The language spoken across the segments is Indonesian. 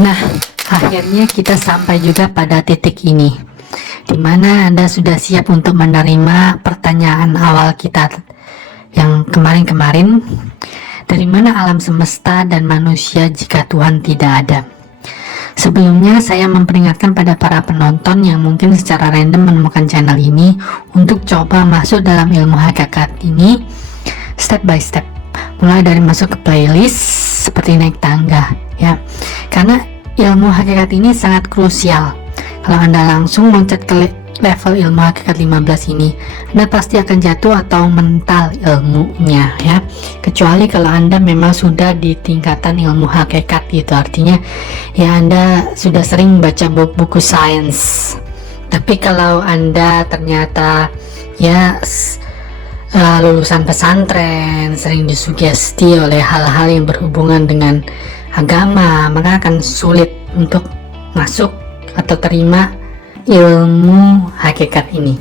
Nah, akhirnya kita sampai juga pada titik ini, di mana Anda sudah siap untuk menerima pertanyaan awal kita yang kemarin-kemarin. Dari mana alam semesta dan manusia jika Tuhan tidak ada? Sebelumnya saya memperingatkan pada para penonton yang mungkin secara random menemukan channel ini untuk coba masuk dalam ilmu hakikat ini step by step, mulai dari masuk ke playlist seperti naik tangga ya, karena ilmu hakikat ini sangat krusial. Kalau Anda langsung loncat ke level ilmu hakikat 15 ini, Anda pasti akan jatuh atau mental ilmunya ya, kecuali kalau Anda memang sudah di tingkatan ilmu hakikat gitu, artinya ya Anda sudah sering baca buku sains. Tapi kalau Anda ternyata ya lulusan pesantren, sering disugesti oleh hal-hal yang berhubungan dengan agama, maka akan sulit untuk masuk atau terima ilmu hakikat ini.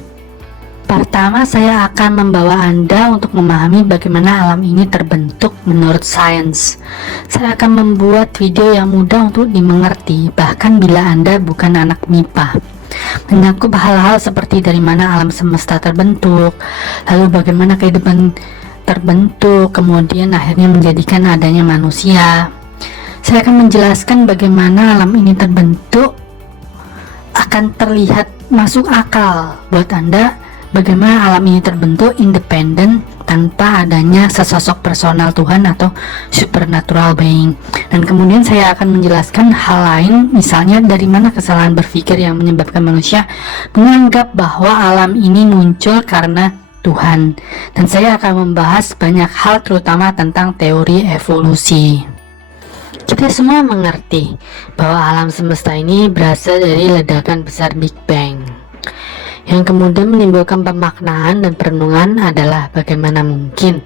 Pertama, saya akan membawa Anda untuk memahami bagaimana alam ini terbentuk menurut sains. Saya akan membuat video yang mudah untuk dimengerti, bahkan bila Anda bukan anak MIPA. Menyakup hal-hal seperti dari mana alam semesta terbentuk, lalu bagaimana kehidupan terbentuk, kemudian akhirnya menjadikan adanya manusia. Saya akan menjelaskan bagaimana alam ini terbentuk, akan terlihat masuk akal buat Anda bagaimana alam ini terbentuk independen tanpa adanya sesosok personal Tuhan atau supernatural being. Dan kemudian saya akan menjelaskan hal lain, misalnya dari mana kesalahan berpikir yang menyebabkan manusia menganggap bahwa alam ini muncul karena Tuhan. Dan saya akan membahas banyak hal terutama tentang teori evolusi. Kita semua mengerti bahwa alam semesta ini berasal dari ledakan besar Big Bang. Yang kemudian menimbulkan pemaknaan dan perenungan adalah bagaimana mungkin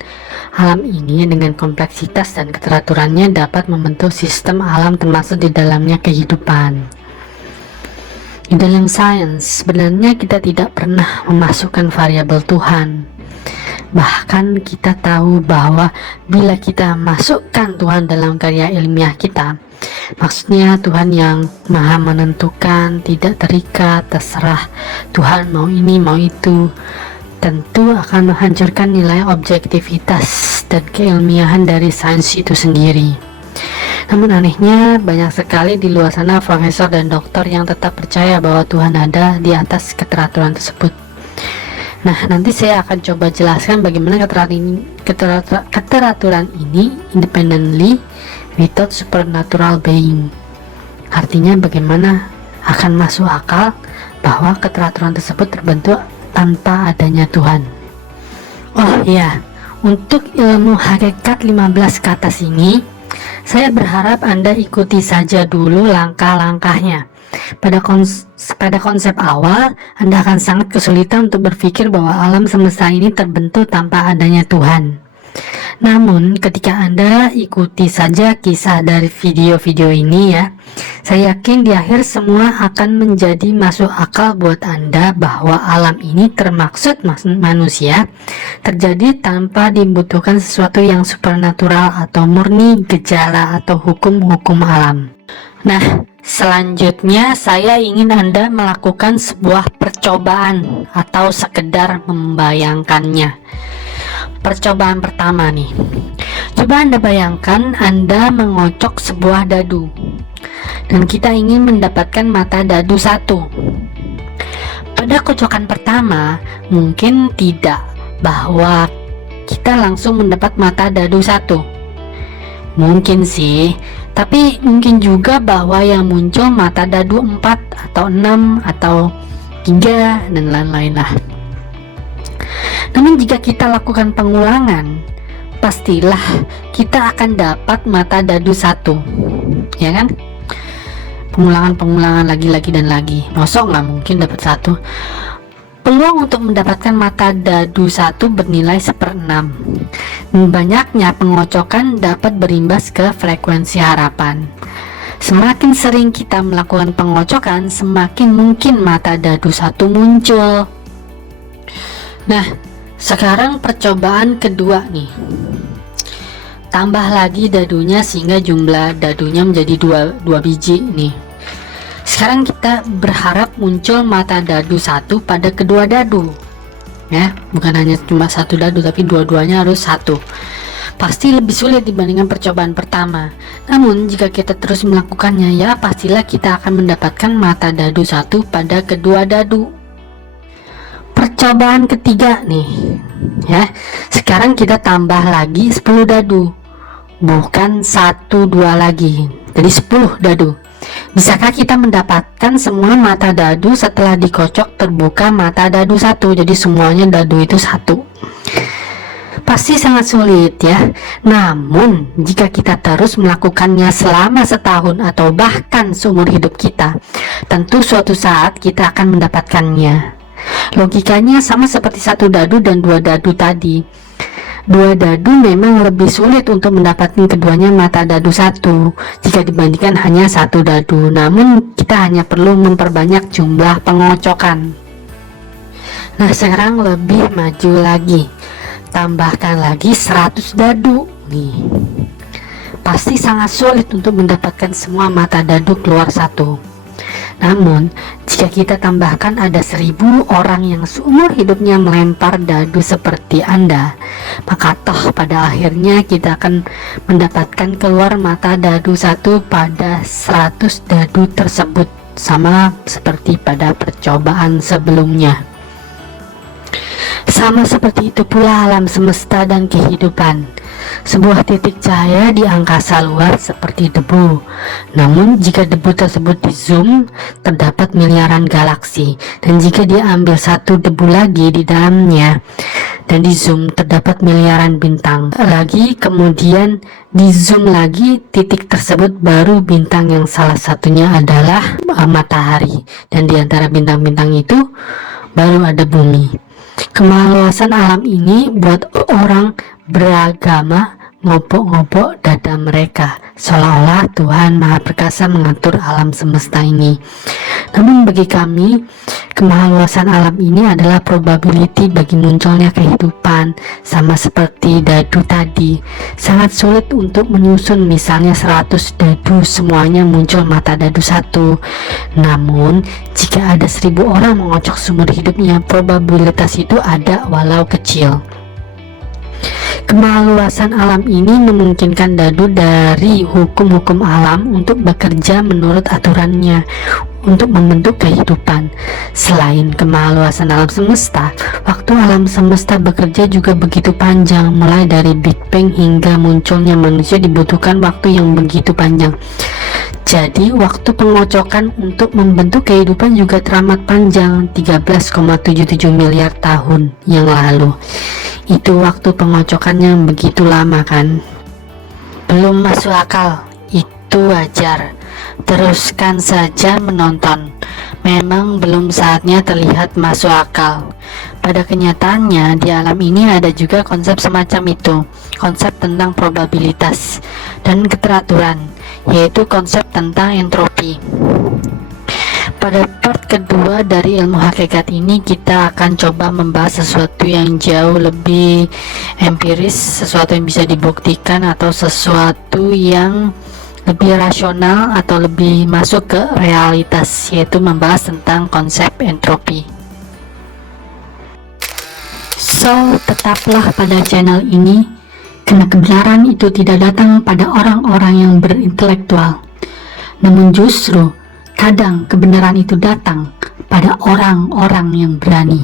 alam ini dengan kompleksitas dan keteraturannya dapat membentuk sistem alam termasuk di dalamnya kehidupan. Di dalam sains, sebenarnya kita tidak pernah memasukkan variabel Tuhan. Bahkan kita tahu bahwa bila kita masukkan Tuhan dalam karya ilmiah kita, maksudnya Tuhan yang maha menentukan, tidak terikat, terserah Tuhan mau ini mau itu, tentu akan menghancurkan nilai objektivitas dan keilmiahan dari sains itu sendiri. Namun anehnya banyak sekali di luar sana profesor dan doktor yang tetap percaya bahwa Tuhan ada di atas keteraturan tersebut. Nah, nanti saya akan coba jelaskan bagaimana keteraturan ini independently without supernatural being. Artinya bagaimana akan masuk akal bahwa keteraturan tersebut terbentuk tanpa adanya Tuhan. Oh iya, untuk ilmu hakikat 15 ke atas ini, saya berharap Anda ikuti saja dulu langkah-langkahnya. Pada konsep awal, Anda akan sangat kesulitan untuk berpikir bahwa alam semesta ini terbentuk tanpa adanya Tuhan. Namun, ketika Anda ikuti saja kisah dari video-video ini ya, saya yakin di akhir semua akan menjadi masuk akal buat Anda bahwa alam ini termaksud manusia terjadi tanpa dibutuhkan sesuatu yang supernatural atau murni gejala atau hukum-hukum alam. Nah, selanjutnya saya ingin Anda melakukan sebuah percobaan atau sekedar membayangkannya. Percobaan pertama nih, coba Anda bayangkan Anda mengocok sebuah dadu dan kita ingin mendapatkan mata dadu satu. Pada kocokan pertama mungkin tidak bahwa kita langsung mendapat mata dadu satu. Mungkin sih, tapi mungkin juga bahwa yang muncul mata dadu 4 atau 6 atau 3 dan lain-lain lah. Namun jika kita lakukan pengulangan, pastilah kita akan dapat mata dadu satu, ya kan? Pengulangan lagi dan lagi, mosok nggak mungkin dapat satu. Peluang untuk mendapatkan mata dadu satu bernilai 1/6. Banyaknya pengocokan dapat berimbas ke frekuensi harapan. Semakin sering kita melakukan pengocokan, semakin mungkin mata dadu satu muncul. Nah, sekarang percobaan kedua nih. tambah lagi dadunya sehingga jumlah dadunya menjadi 2 biji nih. Sekarang kita berharap muncul mata dadu 1 pada kedua dadu, ya, bukan hanya cuma 1 dadu tapi dua-duanya harus 1. Pasti lebih sulit dibandingkan percobaan pertama. Namun jika kita terus melakukannya, ya pastilah kita akan mendapatkan mata dadu 1 pada kedua dadu. Percobaan ketiga nih, ya. Sekarang kita tambah lagi 10 dadu, bukan 1-2 lagi, jadi 10 dadu. Bisakah kita mendapatkan semua mata dadu setelah dikocok terbuka mata dadu 1? Jadi semuanya dadu itu 1. Pasti sangat sulit, ya. Namun jika kita terus melakukannya selama setahun atau bahkan seumur hidup kita, tentu suatu saat kita akan mendapatkannya. Logikanya sama seperti 1 dadu dan 2 dadu tadi. 2 dadu memang lebih sulit untuk mendapatkan keduanya mata dadu 1 jika dibandingkan hanya 1 dadu. Namun kita hanya perlu memperbanyak jumlah pengocokan. Nah, sekarang lebih maju lagi. Tambahkan lagi 100 dadu nih. Pasti sangat sulit untuk mendapatkan semua mata dadu keluar 1. Namun jika kita tambahkan ada 1000 orang yang seumur hidupnya melempar dadu seperti Anda, maka toh pada akhirnya kita akan mendapatkan keluar mata dadu 1 pada 100 dadu tersebut, sama seperti pada percobaan sebelumnya. Sama seperti itu pula alam semesta dan kehidupan. Sebuah titik cahaya di angkasa luar seperti debu. Namun jika debu tersebut di zoom, terdapat miliaran galaksi. Dan jika diambil 1 debu lagi di dalamnya dan di zoom, terdapat miliaran bintang lagi. Kemudian di zoom lagi, titik tersebut baru bintang yang salah satunya adalah matahari. Dan di antara bintang-bintang itu baru ada bumi. Kemahaluasan alam ini buat orang beragama ngobok-ngobok dada mereka, seolah-olah Tuhan Maha Perkasa mengatur alam semesta ini. Namun bagi kami, kemahaluasan alam ini adalah probability bagi munculnya kehidupan. Sama seperti dadu tadi, sangat sulit untuk menyusun misalnya 100 dadu semuanya muncul mata dadu 1. Namun jika ada 1000 orang mengocok seumur hidupnya, probabilitas itu ada walau kecil. Kemahaluasan alam ini memungkinkan dadu dari hukum-hukum alam untuk bekerja menurut aturannya untuk membentuk kehidupan. Selain kemahaluasan alam semesta, waktu alam semesta bekerja juga begitu panjang. Mulai dari Big Bang hingga munculnya manusia dibutuhkan waktu yang begitu panjang. Jadi waktu pengocokan untuk membentuk kehidupan juga teramat panjang, 13,77 miliar tahun yang lalu. Itu waktu pengocokannya begitu lama kan? Belum masuk akal, itu wajar. Teruskan saja menonton. Memang belum saatnya terlihat masuk akal. Pada kenyataannya di alam ini ada juga konsep semacam itu, konsep tentang probabilitas dan keteraturan, yaitu konsep tentang entropi. Pada part kedua dari ilmu hakikat ini kita akan coba membahas sesuatu yang jauh lebih empiris, sesuatu yang bisa dibuktikan atau sesuatu yang lebih rasional atau lebih masuk ke realitas, yaitu membahas tentang konsep entropi. So, tetaplah pada channel ini karena kebenaran itu tidak datang pada orang-orang yang berintelektual, namun justru kadang kebenaran itu datang pada orang-orang yang berani.